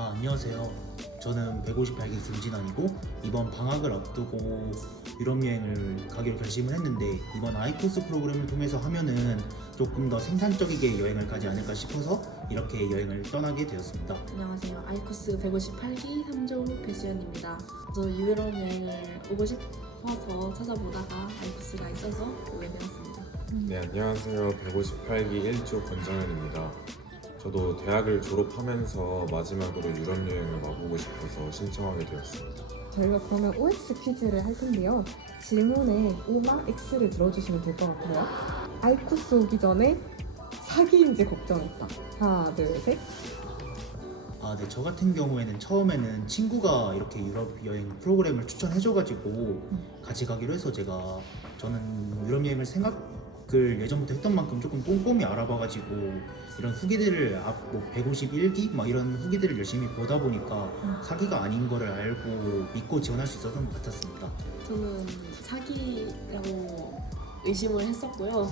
아, 안녕하세요. 저는 158기 김진환이고 이번 방학을 앞두고 유럽 여행을 가기로 결심을 했는데 이번 아이코스 프로그램을 통해서 하면은 조금 더 생산적이게 여행을 가지 않을까 싶어서 이렇게 여행을 떠나게 되었습니다. 안녕하세요. 아이코스 158기 3조 배수연입니다. 저 유럽 여행을 오고 싶어서 찾아보다가 아이코스가 있어서 오게 되었습니다. 네, 안녕하세요. 158기 1조 권정현입니다. 저도 대학을 졸업하면서 마지막으로 유럽 여행을 와보고 싶어서 신청하게 되었습니다. 저희가 그러면 OX 퀴즈를 할 텐데요. 질문에 O나 X를 들어주시면 될 것 같아요. 아이코스 오기 전에 사기인지 걱정했다. 하나, 둘, 셋. 아, 네. 저 같은 경우에는 처음에는 친구가 이렇게 유럽 여행 프로그램을 추천해줘가지고 같이 가기로 해서 제가 저는 유럽 여행을 생각 을 예전부터 했던 만큼 조금 꼼꼼히 알아봐가지고 이런 후기들을 앞 뭐 151기 막 이런 후기들을 열심히 보다 보니까 사기가 아닌 거를 알고 믿고 지원할 수 있었던 것 같았습니다. 저는 사기라고 의심을 했었고요.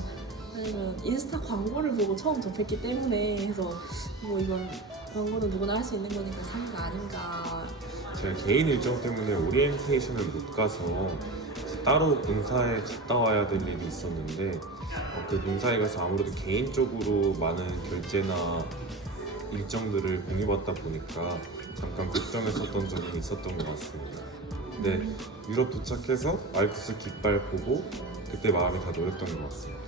왜냐면 인스타 광고를 보고 처음 접했기 때문에 해서 뭐 이건 광고는 누구나 할 수 있는 거니까 사기가 아닌가 제가 개인 일정 때문에 오리엔테이션을 못 가서 따로 본사에 갔다 와야 될 일이 있었는데 어, 그 본사에 가서 아무래도 개인적으로 많은 결제나 일정들을 공유받다 보니까 잠깐 걱정했었던 적이 있었던 것 같습니다. 근데 유럽 도착해서 알프스 깃발 보고 그때 마음이 다 놓였던 것 같습니다.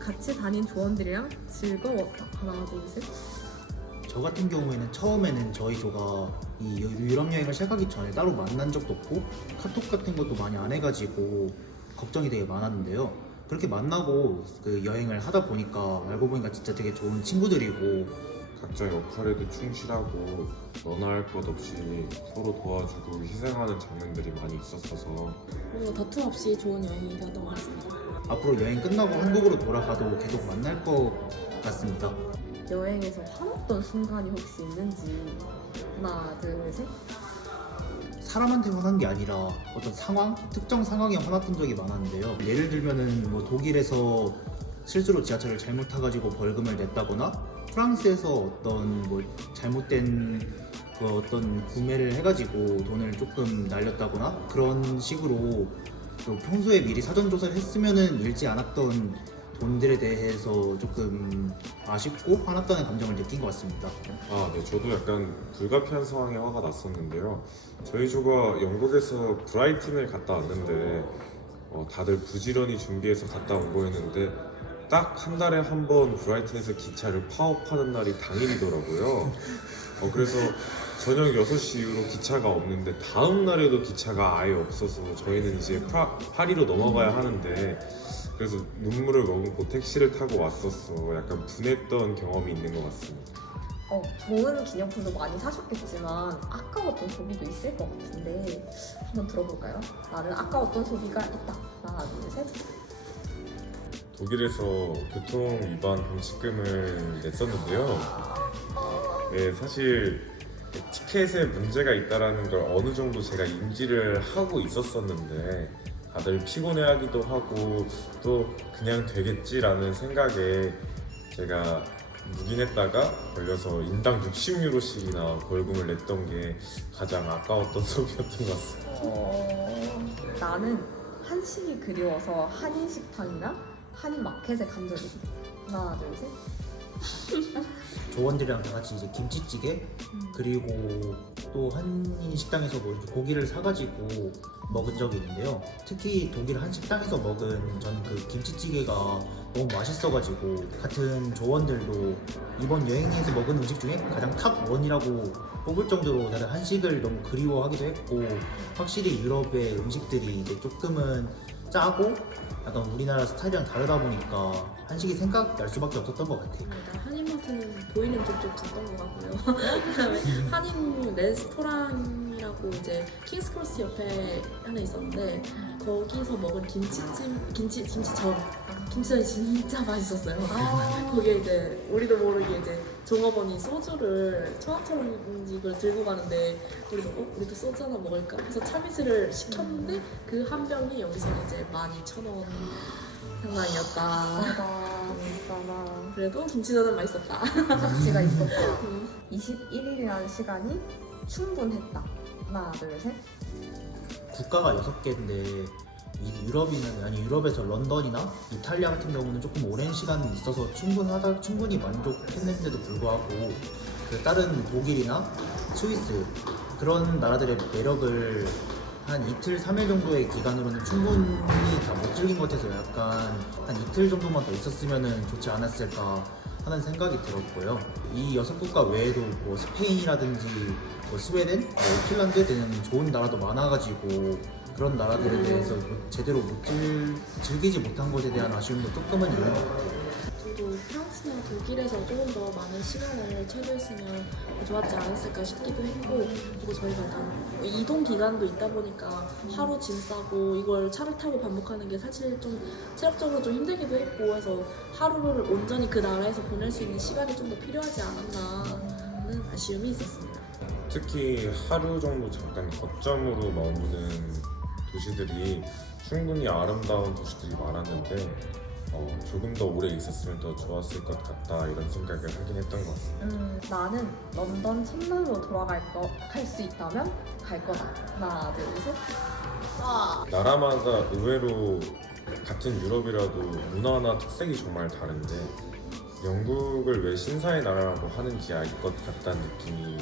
같이 다닌 조원들이랑 즐거웠다. 하나, 둘, 셋. 저 같은 경우에는 처음에는 저희 조가 이 유- 유럽 여행을 시작하기 전에 따로 만난 적도 없고 카톡 같은 것도 많이 안 해가지고 걱정이 되게 많았는데요. 그렇게 만나고 그 여행을 하다 보니까 알고 보니까 진짜 되게 좋은 친구들이고 각자 역할에도 충실하고 너나 할 것 없이 서로 도와주고 희생하는 장면들이 많이 있었어서 그리고 다툼 없이 좋은 여행이 되었던 것 같습니다. 앞으로 여행 끝나고 한국으로 돌아가도 계속 만날 것 같습니다. 여행에서 화났던 순간이 혹시 있는지. 하나, 둘, 셋. 사람한테 화난 게 아니라 어떤 상황, 특정 상황에 화났던 적이 많았는데요. 예를 들면은 뭐 독일에서 실수로 지하철을 잘못 타가지고 벌금을 냈다거나 프랑스에서 어떤 뭐 잘못된 그 어떤 구매를 해가지고 돈을 조금 날렸다거나 그런 식으로 또 평소에 미리 사전 조사를 했으면은 잃지 않았던 돈들에 대해서 조금 아쉽고 화났다는 감정을 느낀 것 같습니다. 아, 네, 저도 약간 불가피한 상황에 화가 났었는데요. 저희 조가 영국에서 브라이튼을 갔다 왔는데 어, 다들 부지런히 준비해서 갔다 온 거였는데 딱 한 달에 한 번 브라이튼에서 기차를 파업하는 날이 당일이더라고요. 어, 그래서 저녁 6시 이후로 기차가 없는데 다음 날에도 기차가 아예 없어서 저희는 이제 프라, 파리로 넘어가야 하는데 그래서 눈물을 머금고 택시를 타고 왔었어. 약간 분했던 경험이 있는 것 같습니다. 어, 좋은 기념품도 많이 사셨겠지만 아까웠던 소비도 있을 것 같은데 한번 들어볼까요? 나는 아까웠던 소비가 있다. 하나, 둘, 셋. 독일에서 교통 위반 범칙금을 냈었는데요. 네, 사실 티켓에 문제가 있다라는 걸 어느 정도 제가 인지를 하고 있었었는데 다들 피곤해하기도 하고 또 그냥 되겠지라는 생각에 제가 묵인했다가 걸려서 인당 60유로씩이나 벌금을 냈던 게 가장 아까웠던 소비였던 것 같습니다. 어, 나는 한식이 그리워서 한인 식당이나 한인 마켓에 간 적이 있어. 하나, 둘, 셋. 조원들이랑 다 같이 이제 김치찌개 그리고 또 한인 식당에서 뭐 이렇게 고기를 사가지고 먹은 적이 있는데요. 특히 독일 한 식당에서 먹은 전 그 김치찌개가 너무 맛있어가지고 같은 조원들도 이번 여행에서 먹은 음식 중에 가장 탑 원이라고 뽑을 정도로 다들 한식을 너무 그리워하기도 했고 확실히 유럽의 음식들이 이제 조금은 짜고 약간 우리나라 스타일이랑 다르다 보니까 한식이 생각 날 수밖에 없었던 것 같아요. 일단 한인마트는 보이는 쪽쪽 갔던 것 같고요. 한인 레스토랑이라고 이제 킹스크로스 옆에 하나 있었는데 거기서 먹은 김치찜, 김치 김치전, 김치전이 진짜 맛있었어요. 거기에 이제 우리도 모르게 이제 종업원이 소주를 천 원짜리 걸 들고 가는데 우리도 어 우리도 소주 하나 먹을까? 해서 참이슬을 시켰는데 그 한 병이 여기서 이제 12,000원 상당이었다. 싸다, 싸다. 그래도 김치전은 맛있었다. 가치가 있었다. 음. 21일이라는 시간이 충분했다. 하나, 둘, 셋. 국가가 6개인데 이 유럽이나 아니 유럽에서 런던이나 이탈리아 같은 경우는 조금 오랜 시간 있어서 충분하다 충분히 만족했는데도 불구하고 그 다른 독일이나 스위스 그런 나라들의 매력을 한 이틀, 3일 정도의 기간으로는 충분히 다 못 즐긴 것 같아서 약간 한 이틀 정도만 더 있었으면 좋지 않았을까 하는 생각이 들었고요. 이 여섯 국가 외에도 뭐 스페인이라든지 뭐 스웨덴, 뭐 핀란드 등은 좋은 나라도 많아가지고 그런 나라들에 대해서 뭐 제대로 못 즐, 즐기지 못한 것에 대한 아쉬움도 조금은 있는 것 같아요. 저도 프랑스나 독일에서 조금 더 많은 시간을 체류했으면 좋았지 않았을까 싶기도 했고 그리고 저희가 일단 이동 기간도 있다 보니까 하루 짐 싸고 이걸 차를 타고 반복하는 게 사실 좀 체력적으로 좀 힘들기도 했고 해서 하루를 온전히 그 나라에서 보낼 수 있는 시간이 좀 더 필요하지 않았나는 아쉬움이 있었습니다. 특히 하루 정도 잠깐 거점으로 머무는 도시들이 충분히 아름다운 도시들이 많았는데 어, 조금 더 오래 있었으면 더 좋았을 것 같다 이런 생각을 하긴 했던 것 같습니다. 음, 나는 런던 첫날로 돌아갈 거, 갈수 있다면 갈 거다. 하나, 둘, 셋. 나라마다 의외로 같은 유럽이라도 문화나 특색이 정말 다른데 영국을 왜 신사의 나라라고 하는지 알 것 같다는 느낌이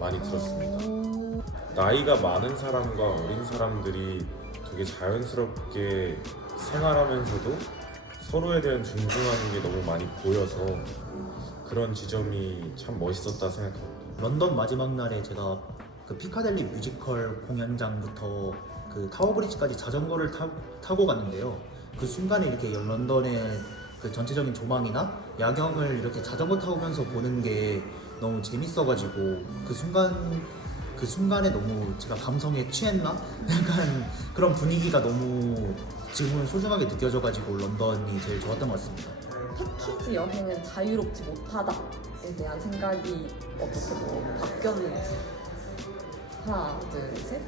많이 들었습니다. 오, 나이가 많은 사람과 어린 사람들이 되게 자연스럽게 생활하면서도 서로에 대한 존중하는 게 너무 많이 보여서 그런 지점이 참 멋있었다 생각합니다. 런던 마지막 날에 제가 그 피카델리 뮤지컬 공연장부터 그 타워브리지까지 자전거를 타, 타고 갔는데요. 그 순간에 이렇게 런던의 그 전체적인 조망이나 야경을 이렇게 자전거 타오면서 보는 게 너무 재밌어가지고 그 순간 그 순간에 너무 제가 감성에 취했나? 약간 그런 분위기가 너무 지금은 소중하게 느껴져가지고 런던이 제일 좋았던 것 같습니다. 패키지 여행은 자유롭지 못하다에 대한 생각이 어떻게 뭐 바뀌었는지. 하나, 둘, 셋.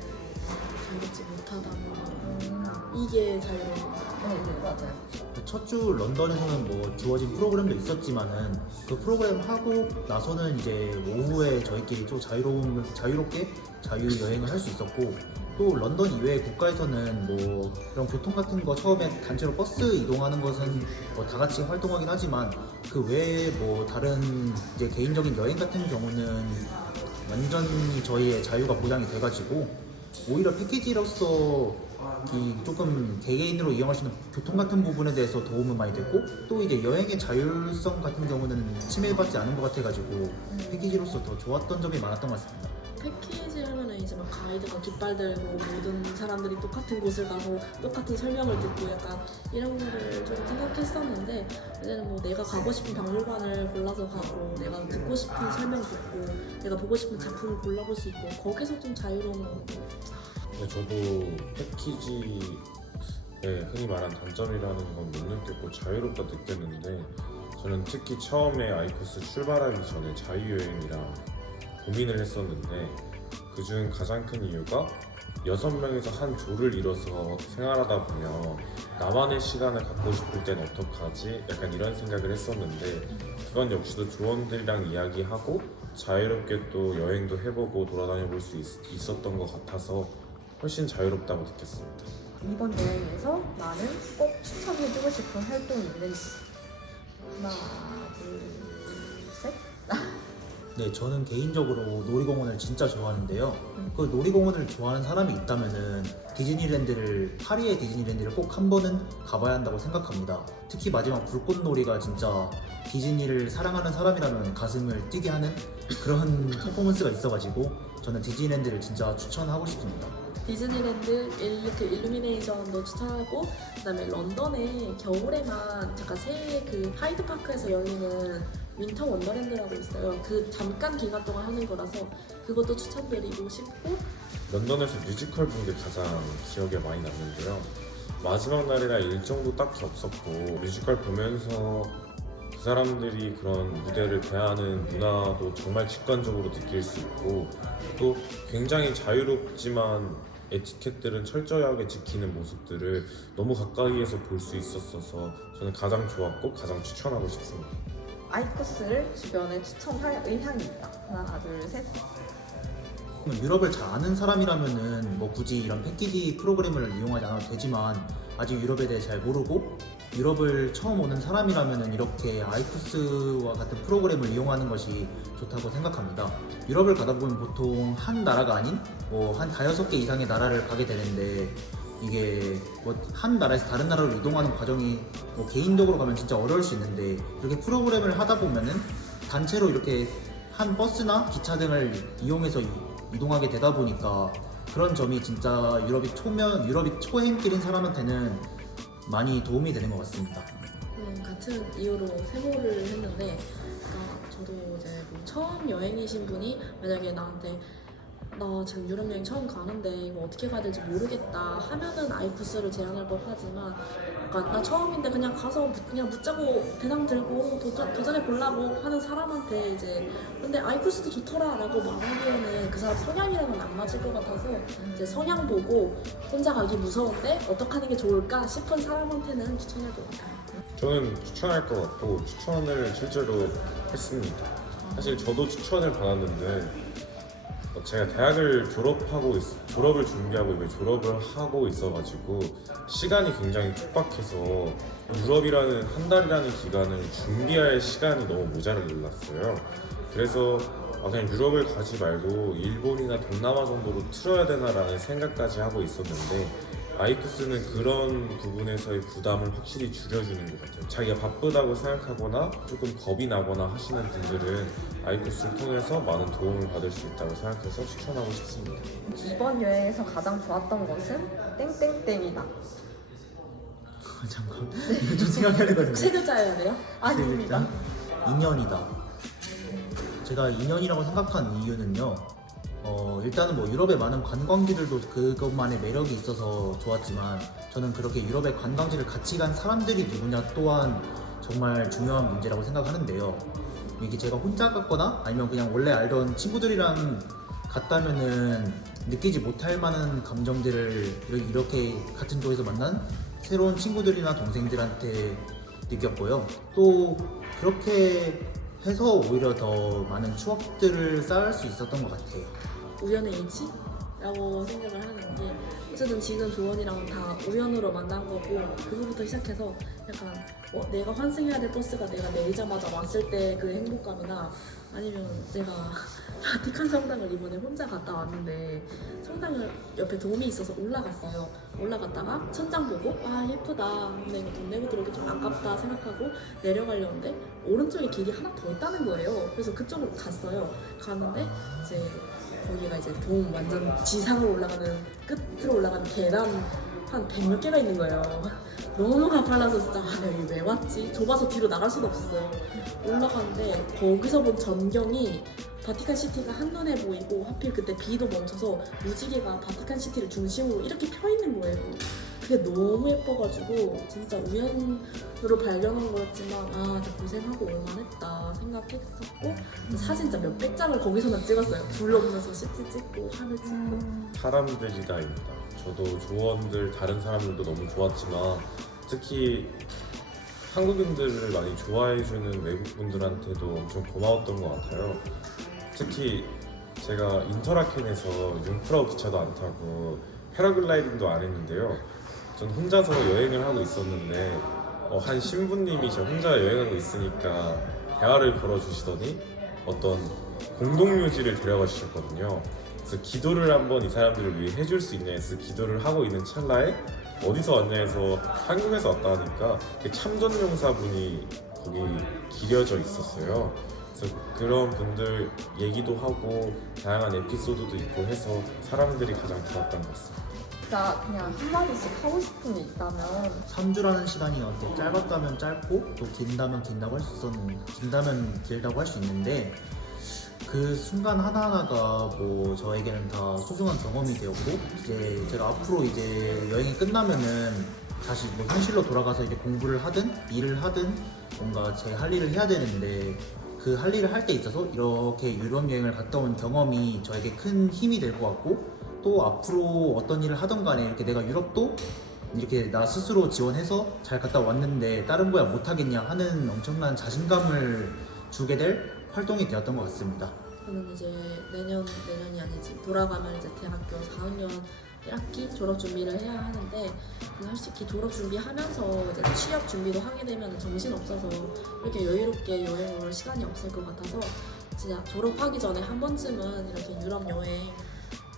자유롭지 못하다면 음, 이게 자유로운 건가? 네, 네, 맞아요. 첫 주 런던에서는 뭐 주어진 프로그램도 있었지만은 그 프로그램 하고 나서는 이제 오후에 저희끼리 좀 자유로운 자유롭게 자유 여행을 할 수 있었고 또 런던 이외의 국가에서는 뭐 그런 교통 같은 거 처음에 단체로 버스 이동하는 것은 뭐 다 같이 활동하긴 하지만 그 외에 뭐 다른 이제 개인적인 여행 같은 경우는 완전히 저희의 자유가 보장이 돼가지고 오히려 패키지로서 이 조금 개개인으로 이용할 수 있는 교통 같은 부분에 대해서 도움은 많이 됐고 또 이제 여행의 자율성 같은 경우는 침해받지 않은 것 같아가지고 패키지로서 더 좋았던 점이 많았던 것 같습니다. 패키지 하면은 이제 막 가이드가 깃발 들고 모든 사람들이 똑같은 곳을 가고 똑같은 설명을 듣고 약간 이런 거를 좀 생각했었는데 이제는 뭐 내가 가고 싶은 박물관을 골라서 가고 내가 듣고 싶은 설명 듣고 내가 보고 싶은 작품을 골라볼 수 있고 거기서 좀 자유로운 거 저도 패키지의 흔히 말한 단점이라는 건 못 느꼈고 자유롭다 느꼈는데 저는 특히 처음에 아이코스 출발하기 전에 자유여행이라 고민을 했었는데 그중 가장 큰 이유가 여섯 명에서 한 조를 이뤄서 생활하다 보면 나만의 시간을 갖고 싶을 땐 어떡하지? 약간 이런 생각을 했었는데 그건 역시도 조원들이랑 이야기하고 자유롭게 또 여행도 해보고 돌아다녀 볼 수 있었던 것 같아서 훨씬 자유롭다고 느꼈습니다. 이번 여행에서 나는 꼭 추천해주고 싶은 활동이 있는지. 하나, 둘, 셋. 네, 저는 개인적으로 놀이공원을 진짜 좋아하는데요. 그 놀이공원을 좋아하는 사람이 있다면은 디즈니랜드를 파리의 디즈니랜드를 꼭 한 번은 가봐야 한다고 생각합니다. 특히 마지막 불꽃놀이가 진짜 디즈니를 사랑하는 사람이라면 가슴을 뛰게 하는 그런 퍼포먼스가 있어가지고 저는 디즈니랜드를 진짜 추천하고 싶습니다. 디즈니랜드 일, 그 일루미네이션도 추천하고 그다음에 런던에 겨울에만 잠깐 새해 그 하이드 파크에서 열리는 윈터 원더랜드라고 있어요. 그 잠깐 기간 동안 하는 거라서 그것도 추천드리고 싶고 런던에서 뮤지컬 본 게 가장 기억에 많이 남는데요. 마지막 날이라 일정도 딱히 없었고 뮤지컬 보면서 그 사람들이 그런 무대를 대하는 문화도 정말 직관적으로 느낄 수 있고 또 굉장히 자유롭지만 에티켓들은 철저하게 지키는 모습들을 너무 가까이에서 볼 수 있었어서 저는 가장 좋았고 가장 추천하고 싶습니다. 아이쿠스를 주변에 추천할 의향이 있다. 하나, 둘, 셋. 그럼 유럽을 잘 아는 사람이라면은 뭐 굳이 이런 패키지 프로그램을 이용하지 않아도 되지만 아직 유럽에 대해 잘 모르고 유럽을 처음 오는 사람이라면은 이렇게 아이쿠스와 같은 프로그램을 이용하는 것이 좋다고 생각합니다. 유럽을 가다 보면 보통 한 나라가 아닌 뭐 한 다여섯 개 이상의 나라를 가게 되는데 이게 뭐 한 나라에서 다른 나라로 이동하는 과정이 뭐 개인적으로 가면 진짜 어려울 수 있는데 이렇게 프로그램을 하다 보면은 단체로 이렇게 한 버스나 기차 등을 이용해서 이- 이동하게 되다 보니까 그런 점이 진짜 유럽이 초면 유럽이 초행길인 사람한테는 많이 도움이 되는 것 같습니다. 음, 같은 이유로 세모를 했는데 그러니까 저도 이제 뭐 처음 여행이신 분이 만약에 나한테 나 지금 유럽 여행 처음 가는데 이거 어떻게 가야 될지 모르겠다 하면은 아이쿠스를 제안할 법하지만 약간 나 처음인데 그냥 가서 무- 그냥 붙잡고 배낭 들고 도전, 도전해 보려고 하는 사람한테 이제 근데 아이쿠스도 좋더라라고 말하기에는 그 사람 성향이랑은 안 맞을 것 같아서 이제 성향 보고 혼자 가기 무서운데 어떻게 하는 게 좋을까 싶은 사람한테는 같아요. 저는 추천할 것 같고 추천을 실제로 했습니다. 사실 저도 추천을 받았는데 어, 제가 대학을 졸업하고 있- 졸업을 준비하고 이제 졸업을 하고 있어가지고 시간이 굉장히 촉박해서 유럽이라는 한 달이라는 기간을 준비할 시간이 너무 모자랐어요. 그래서 아, 그냥 유럽을 가지 말고 일본이나 동남아 정도로 틀어야 되나라는 생각까지 하고 있었는데 아이쿠스는 그런 부분에서의 부담을 확실히 줄여주는 것 같아요. 자기가 바쁘다고 생각하거나 조금 겁이 나거나 하시는 분들은 아이쿠스를 통해서 많은 도움을 받을 수 있다고 생각해서 추천하고 싶습니다. 이번 여행에서 가장 좋았던 것은 땡땡땡이다. 잠깐 이거 좀 생각해야 되거든요. 세 글자여야 돼요? 아닙니다. 2년이다. 제가 2년이라고 생각한 이유는요. 어, 일단은 뭐 유럽의 많은 관광지들도 그것만의 매력이 있어서 좋았지만 저는 그렇게 유럽의 관광지를 같이 간 사람들이 누구냐 또한 정말 중요한 문제라고 생각하는데요. 이게 제가 혼자 갔거나 아니면 그냥 원래 알던 친구들이랑 갔다면은 느끼지 못할 만한 감정들을 이렇게 같은 쪽에서 만난 새로운 친구들이나 동생들한테 느꼈고요. 또 그렇게 해서 오히려 더 많은 추억들을 쌓을 수 있었던 것 같아요. 우연의 일치라고 생각을 하는 게 어쨌든 지금 조원이랑 다 우연으로 만난 거고 그거부터 시작해서 약간 어, 내가 환승해야 될 버스가 내가 내리자마자 왔을 때 그 행복감이나 아니면 제가 바티칸 성당을 이번에 혼자 갔다 왔는데 성당을 옆에 도움이 있어서 올라갔어요. 올라갔다가 천장 보고 아 예쁘다. 근데 이거 돈 내고 들어오기 좀 아깝다 생각하고 내려가려는데 오른쪽에 길이 하나 더 있다는 거예요. 그래서 그쪽으로 갔어요. 가는데 이제 거기가 이제 돔 완전 지상으로 올라가는 끝으로 올라가는 계단 한 백 몇 개가 있는 거예요. 너무 가팔라서 진짜 아, 여기 왜 왔지? 좁아서 뒤로 나갈 수도 없었어요. 올라가는데 거기서 본 전경이 바티칸 시티가 한눈에 보이고 하필 그때 비도 멈춰서 무지개가 바티칸 시티를 중심으로 이렇게 펴 있는 거예요. 그게 너무 예뻐가지고 진짜 우연으로 발견한 거였지만 아 고생하고 올만했다 생각했었고 사진 진짜 몇백 장을 거기서만 찍었어요. 둘러보면서 시티 찍고 하늘 찍고 사람들이다입니다. 저도 조원들 다른 사람들도 너무 좋았지만 특히 한국인들을 많이 좋아해주는 외국분들한테도 엄청 고마웠던 것 같아요. 특히 제가 인터라켄에서 융프라우 기차도 안 타고 패러글라이딩도 안 했는데요. 전 혼자서 여행을 하고 있었는데 어, 한 신부님이 저 혼자 여행하고 있으니까 대화를 걸어주시더니 어떤 공동묘지를 데려가 주셨거든요. 그래서 기도를 한번 이 사람들을 위해 해줄 수 있냐 해서 기도를 하고 있는 찰나에 어디서 왔냐 해서 한국에서 왔다 하니까 그 참전용사분이 거기 기려져 있었어요. 그래서 그런 분들 얘기도 하고 다양한 에피소드도 있고 해서 사람들이 가장 좋았던 것 같습니다. 진짜 그냥 한마디씩 하고 싶은 게 있다면. 3주라는 시간이 어때? 짧았다면 짧고 또 긴다면 긴다고 할 수 있었는 긴다면 길다고 할 수 있는데 그 순간 하나하나가 뭐 저에게는 다 소중한 경험이 되었고 이제 제가 앞으로 이제 여행이 끝나면은 다시 뭐 현실로 돌아가서 이제 공부를 하든 일을 하든 뭔가 제 할 일을 해야 되는데 그 할 일을 할 때 있어서 이렇게 유럽 여행을 갔다 온 경험이 저에게 큰 힘이 될 것 같고 또 앞으로 어떤 일을 하던 간에 이렇게 내가 유럽도 이렇게 나 스스로 지원해서 잘 갔다 왔는데 다른 거야 못하겠냐 하는 엄청난 자신감을 주게 될 활동이 되었던 것 같습니다. 저는 이제 내년 내년이 아니지 돌아가면 이제 대학교 4학년 1학기 졸업 준비를 해야 하는데 솔직히 졸업 준비하면서 이제 취업 준비도 하게 되면 정신 없어서 이렇게 여유롭게 여행 올 시간이 없을 것 같아서 진짜 졸업하기 전에 한 번쯤은 이렇게 유럽 여행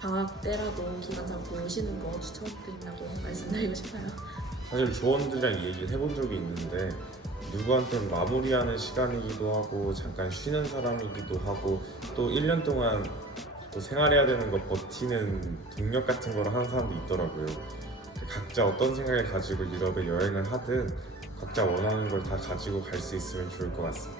방학 때라도 잡고 오시는 거 추천드린다고 말씀드리고 싶어요. 사실 조원들이랑 이 얘기를 해본 적이 있는데 누구한테는 마무리하는 시간이기도 하고 잠깐 쉬는 사람이기도 하고 또 1년 동안 또 생활해야 되는 거 버티는 동력 같은 거를 하는 사람도 있더라고요. 각자 어떤 생각을 가지고 유럽에 여행을 하든 각자 원하는 걸 다 가지고 갈 수 있으면 좋을 것 같습니다.